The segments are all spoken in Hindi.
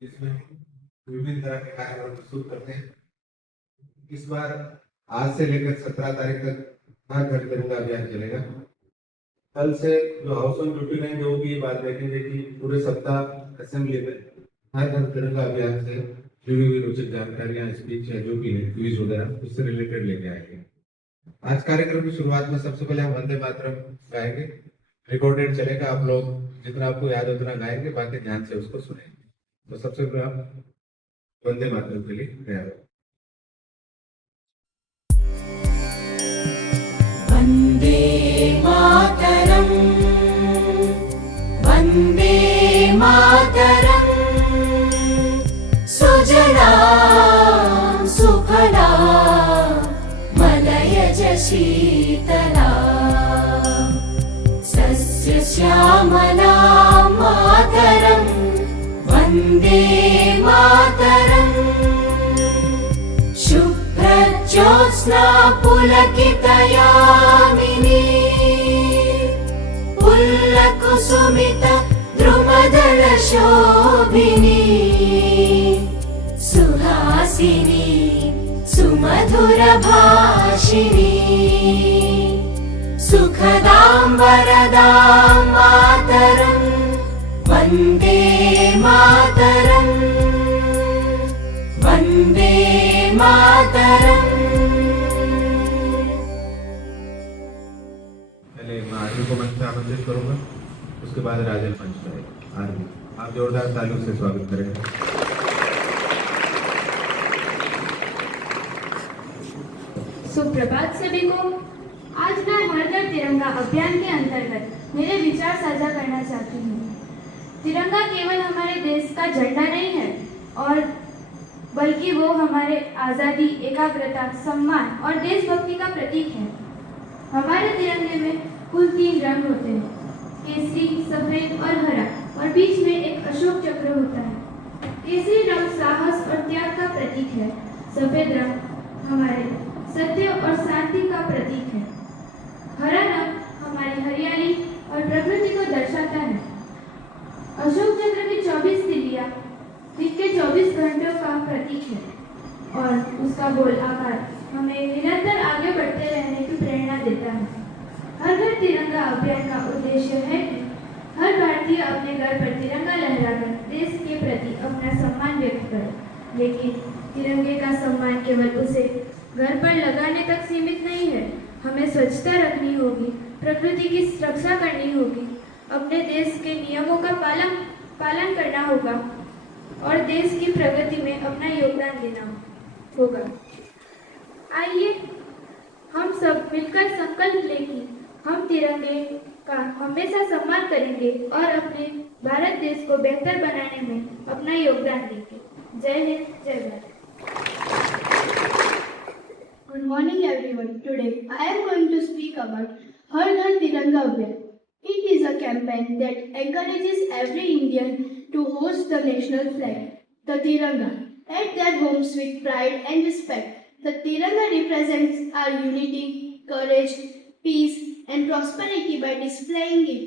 जिसमें विभिन्न तरह के कार्यक्रम प्रस्तुत करते हैं। इस बार आज से लेकर 17 तारीख तक हर घर तिरंगा अभियान चलेगा। कल से जो हाउस ऑन ड्यूटी रहेंगे वो भी ये बात देखेंगे कि पूरे सप्ताह असेंबली में हर घर तिरंगा अभियान से जुड़ी हुई रोचक जानकारियां, स्पीच या जो भी है क्विज वगैरह उससे रिलेटेड लेके आएंगे। आज कार्यक्रम की शुरुआत में सबसे पहले हम वंदे मातरम गाएंगे। रिकॉर्डेड चलेगा, आप लोग जितना आपको याद उतना गाएंगे, बाकी ध्यान से उसको सुनेंगे। तो सबसे पहले आप वंदे मातरम के लिए तैयार हो। वन्दे मातरम् वन्दे मातरम् सुजला सुफला मलयज शीतला सस्यश्यामला मातरम् वन्दे मातरम् शुभ्रज्योत्स्ना पुलकितयामिनी पुल्लकुसुमित द्रुमदलशोभिनी सुहासिनी सुमधुरभाषिणी सुखदां वरदां मातरं वन्दे मातरम् वन्दे मातरम्। पहले मैं आर्मी को मंच पे आमंत्रित करूंगा, उसके बाद राजन मंच पे आर्मी। आप जोरदार तालियों से स्वागत करेंगे। सुप्रभात सभी को। आज मैं हर घर तिरंगा अभियान के अंतर्गत मेरे विचार साझा करना चाहती हूँ। तिरंगा केवल हमारे देश का झंडा नहीं है और बल्कि वो हमारे आज़ादी, एकाग्रता, सम्मान और देशभक्ति का प्रतीक है। हमारे तिरंगे में कुल 3 रंग होते हैं, केसरी, सफेद और हरा, और बीच में एक अशोक चक्र होता है। केसरी रंग साहस और त्याग का प्रतीक है। सफेद रंग हमारे सत्य और शांति का प्रतीक है। हरा रंग हमारी हरियाली और प्रकृति को दर्शाता है। अशोक चक्र की 24 तिलियां दिन के 24 घंटों का प्रतीक है और उसका गोल आकार हमें निरंतर आगे बढ़ते रहने की प्रेरणा देता है। हर घर तिरंगा अभियान का उद्देश्य है कि हर भारतीय अपने घर पर तिरंगा लहराकर देश के प्रति अपना सम्मान व्यक्त करे। लेकिन तिरंगे का सम्मान केवल उसे घर पर लगाने तक सीमित नहीं है। हमें स्वच्छता रखनी होगी, प्रकृति की रक्षा करनी होगी, अपने देश के नियमों का पालन करना होगा और देश की प्रगति में अपना योगदान देना होगा। आइए हम सब मिलकर संकल्प लें कि हम तिरंगे का हमेशा सम्मान करेंगे और अपने भारत देश को बेहतर बनाने में अपना योगदान देंगे। जय हिंद, जय Bharat. Good morning everyone. Today I am going to speak about Har Ghar Tiranga Abhiyan. It is a campaign that encourages every Indian to hoist the national flag, the Tiranga, at their homes with pride and respect. The Tiranga represents our unity, courage, peace and prosperity by displaying it.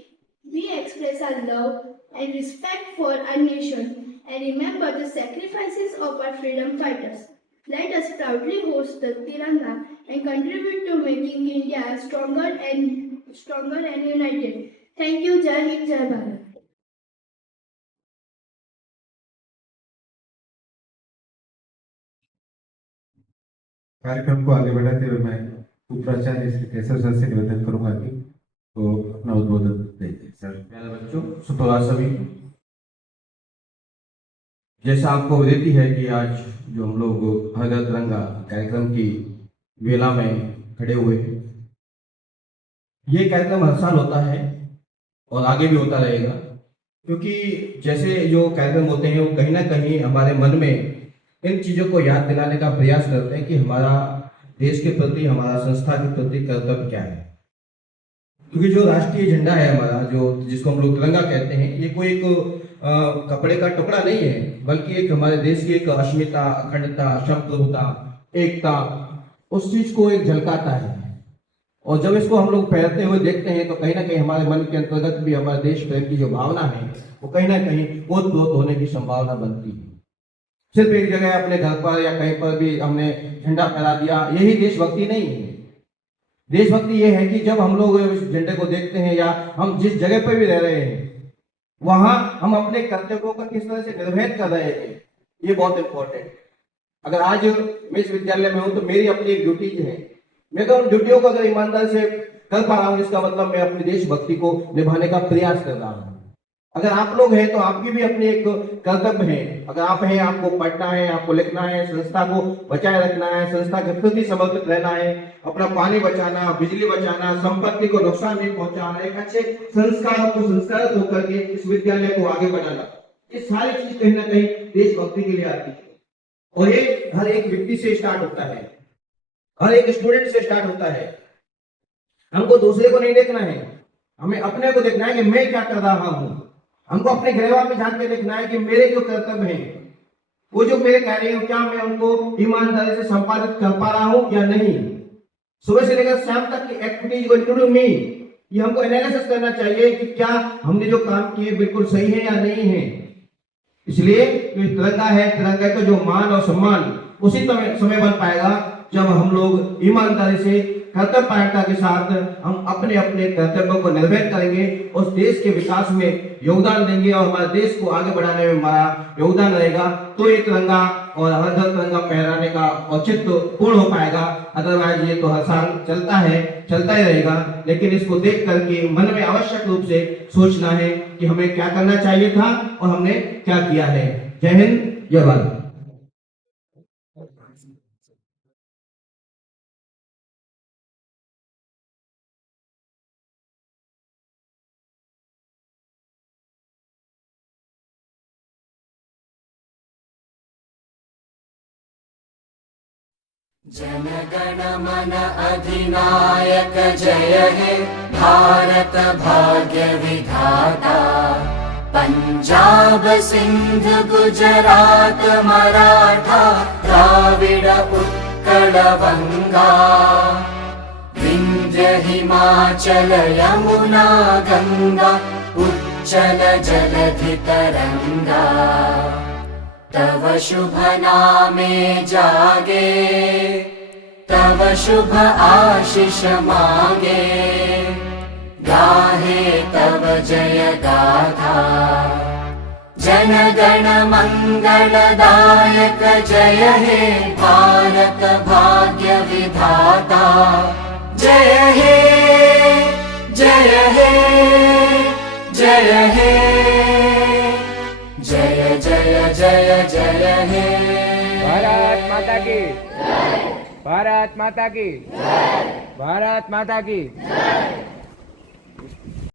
We express our love and respect for our nation and remember the sacrifices of our freedom fighters. Let us proudly hoist the Tiranga and contribute to making India stronger and united. Thank you. Jai Hind, Jai Bharat. कार्यक्रम को आगे बढ़ाते हुए मैं उपराचार्य श्री केशव सर से निवेदन करूंगा कि तो अपना उद्बोधन देंगे। सर। प्यारे बच्चों, सुप्रभात सभी। जैसा आपको विदित है कि आज जो हम लोग हर घर तिरंगा कार्यक्रम की वेला में खड़े हुए हैं, ये कार्यक्रम हर साल होता है और आगे भी होता रहेगा, क्योंकि जैसे जो कार्यक्रम होते हैं वो कहीं ना कहीं हमारे मन में इन चीज़ों को याद दिलाने का प्रयास करते हैं कि हमारा देश के प्रति, हमारा संस्था के प्रति कर्तव्य क्या है। क्योंकि जो राष्ट्रीय झंडा है हमारा, जो जिसको हम लोग तिरंगा कहते हैं, ये कोई एक कपड़े का टुकड़ा नहीं है, बल्कि एक हमारे देश की एक अस्मिता, अखंडता, संप्रभुता, एकता, उस चीज को एक झलकाता है। और जब इसको हम लोग पहनते हुए देखते हैं तो कहीं ना कहीं हमारे मन के अंतर्गत भी हमारे देश प्रेम की जो भावना है वो कहीं ना कहीं ओतप्रोत होने की संभावना बनती है। सिर्फ एक जगह अपने घर पर या कहीं पर भी हमने झंडा फहरा दिया, यही देशभक्ति नहीं है। देशभक्ति ये है कि जब हम लोग इस झंडे को देखते हैं या हम जिस जगह पर भी रह रहे हैं वहां हम अपने कर्तव्यों का किस तरह से निर्वहन कर रहे हैं, ये बहुत इंपॉर्टेंट। अगर आज मैं इस विद्यालय में हूं तो मेरी अपनी एक ड्यूटी है, मैं तो उन ड्यूटियों को अगर ईमानदारी से कर पा रहा हूं इसका मतलब मैं अपनी देशभक्ति को निभाने का प्रयास कर रहा हूं। अगर आप लोग हैं तो आपकी भी अपनी एक कर्तव्य है। अगर आप हैं, आपको पढ़ना है, आपको लिखना है, संस्था को बचाए रखना है, संस्था के प्रति समर्पित रहना है, अपना पानी बचाना, बिजली बचाना, संपत्ति को नुकसान नहीं पहुंचाना, एक अच्छे संस्कारों को संस्कारित होकर के इस विद्यालय को आगे बढ़ाना, ये सारी चीज कहीं ना कहीं देशभक्ति के लिए आती है। और ये हर एक व्यक्ति से स्टार्ट होता है, हर एक स्टूडेंट से स्टार्ट होता है। हमको दूसरे को नहीं देखना है, हमें अपने को देखना है कि मैं क्या कर रहा हूं। हमको अपने गृहवार में झांक के देखना है कि मेरे जो कर्तव्य हैं, वो जो मेरे कह रहे हो क्या मैं उनको ईमानदारी से संपादित कर पा रहा हूं या नहीं। सुबह से लेकर शाम तक की एक्टिविटीज गोइंग टू डू मी, ये हमको एनालिसिस करना चाहिए कि क्या हमने जो काम किए बिल्कुल सही है या नहीं है। इसलिए जो तिरंगा है, तिरंगा का जो मान और सम्मान उसी समय बन पाएगा जब हम लोग ईमानदारी से कर्तव्यपरता के साथ हम अपने अपने कर्तव्यों को निर्वहन करेंगे, उस देश के विकास में योगदान देंगे और हमारे देश को आगे बढ़ाने में हमारा योगदान रहेगा, तो ये तिरंगा और हर घर तिरंगा फहराने का औचित्य पूर्ण हो पाएगा। अदरवाइज ये तो हर साल चलता है, चलता ही रहेगा। लेकिन इसको देख करके मन में आवश्यक रूप से सोचना है कि हमें क्या करना चाहिए था और हमने क्या किया है। जय हिंद, जय भारत। जनगण मन अधिनायक जय हे भारत भाग्य विधाता। पंजाब सिंध गुजरात मराठा द्राविड उत्कल बंगा। विंध्य हिमाचल यमुना गंगा उच्चल जलधि तरंगा। तव शुभ नामे जागे, तव शुभ आशीष मांगे। गाहे तव जय गाथा, जन गण मंगलदायक जय हे भारत भाग्य विधाता। जय हे, जय हे, जय हे, जय जय जय जय हे। भारत माता की, भारत माता की, भारत माता की।